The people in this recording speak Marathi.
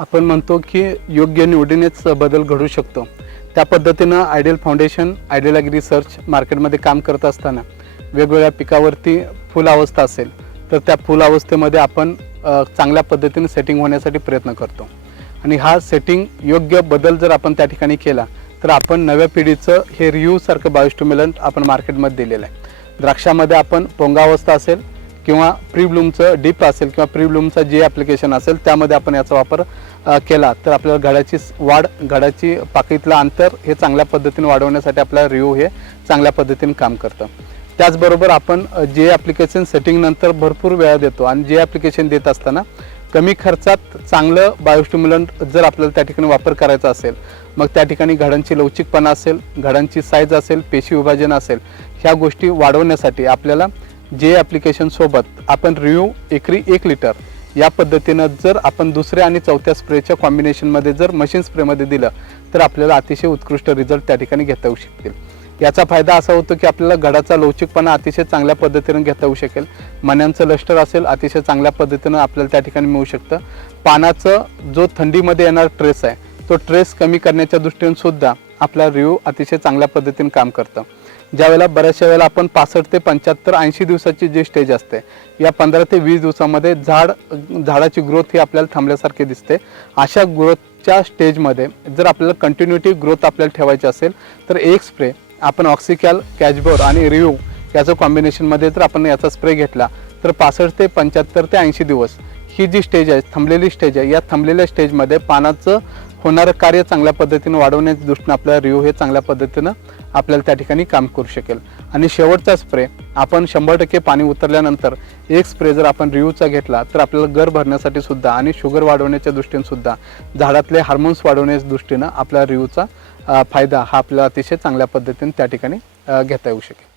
आपण म्हणतो की योग्य निवडीनेच बदल घडू शकतो. त्या पद्धतीनं ideal foundation ideal agri research मार्केटमध्ये काम करत असताना वेगवेगळ्या पिकावरती फुल अवस्था असेल तर त्या फुल अवस्थेमध्ये आपण चांगल्या पद्धतीने सेटिंग होण्यासाठी प्रयत्न करतो. आणि हा सेटिंग योग्य बदल जर आपण त्या ठिकाणी केला तर आपण नव्या पिढीचं हे रियूसारखं बायोस्टिम्युलंट आपण मार्केटमध्ये दिलेलं आहे. द्राक्षामध्ये आपण पोंगावस्था असेल किंवा प्री ब्लूमचं डीप असेल किंवा प्रीब्लूमचं जे ॲप्लिकेशन असेल त्यामध्ये आपण याचा वापर केला तर आपल्याला घडाची वाढ घडाची पाकीतलं अंतर हे चांगल्या पद्धतीने वाढवण्यासाठी आपल्याला रिव्ह्यू हे चांगल्या पद्धतीने काम करतं. त्याचबरोबर आपण जे ॲप्लिकेशन सेटिंगनंतर भरपूर वेळा देतो आणि जे ॲप्लिकेशन देत असताना कमी खर्चात चांगलं बायोस्टिम्युलंट जर आपल्याला त्या ठिकाणी वापर करायचा असेल मग त्या ठिकाणी घडांची लवचिकपणा असेल घडांची साईज असेल पेशी विभाजन असेल ह्या गोष्टी वाढवण्यासाठी आपल्याला जे ॲप्लिकेशनसोबत आपण रिव्ह्यू एकरी एक लिटर या पद्धतीनं जर आपण दुसऱ्या आणि चौथ्या स्प्रेच्या कॉम्बिनेशनमध्ये जर मशीन स्प्रेमध्ये दिलं तर आपल्याला अतिशय उत्कृष्ट रिझल्ट त्या ठिकाणी घेता येऊ शकतील. याचा फायदा असा होतो की आपल्याला घडाचा लवचिकपणा अतिशय चांगल्या पद्धतीनं घेता येऊ शकेल. मण्यांचं लष्टर असेल अतिशय चांगल्या पद्धतीनं आपल्याला त्या ठिकाणी मिळू शकतं. पानाचं जो थंडीमध्ये येणारा ट्रेस आहे तो ट्रेस कमी करण्याच्या दृष्टीने सुद्धा आपला रिव्ह्यू अतिशय चांगल्या पद्धतीने काम करतं. ज्यावेळेला बऱ्याचशा वेळेला आपण पासष्ट ते पंच्याहत्तर ऐंशी दिवसाची जी स्टेज असते या पंधरा ते वीस दिवसामध्ये झाड झाडाची ग्रोथ ही आपल्याला थांबल्यासारखी दिसते. अशा ग्रोथच्या स्टेजमध्ये जर आपल्याला कंटिन्युटी ग्रोथ आपल्याला ठेवायची असेल तर एक स्प्रे आपण ऑक्सिकॅल कॅचबोर आणि रिव्ह्यू याचं कॉम्बिनेशनमध्ये जर आपण याचा स्प्रे घेतला तर पासष्ट ते पंच्याहत्तर ते ऐंशी दिवस ही जी स्टेज आहे थांबलेली स्टेज आहे या थांबलेल्या स्टेजमध्ये पानाचं होणारं कार्य चांगल्या पद्धतीनं वाढवण्याच्या दृष्टीनं आपल्याला रिव्ह हे चांगल्या पद्धतीनं आपल्याला त्या ठिकाणी काम करू शकेल. आणि शेवटचा स्प्रे आपण शंभर टक्के पाणी उतरल्यानंतर एक स्प्रे जर आपण रिव्ह्यूचा घेतला तर आपल्याला गर भरण्यासाठी सुद्धा आणि शुगर वाढवण्याच्या दृष्टीने सुद्धा झाडातले हार्मोन्स वाढवण्याच्या दृष्टीनं आपल्या रिव्ह्यूचा फायदा हा आपल्याला अतिशय चांगल्या पद्धतीने त्या ठिकाणी घेता येऊ शकेल.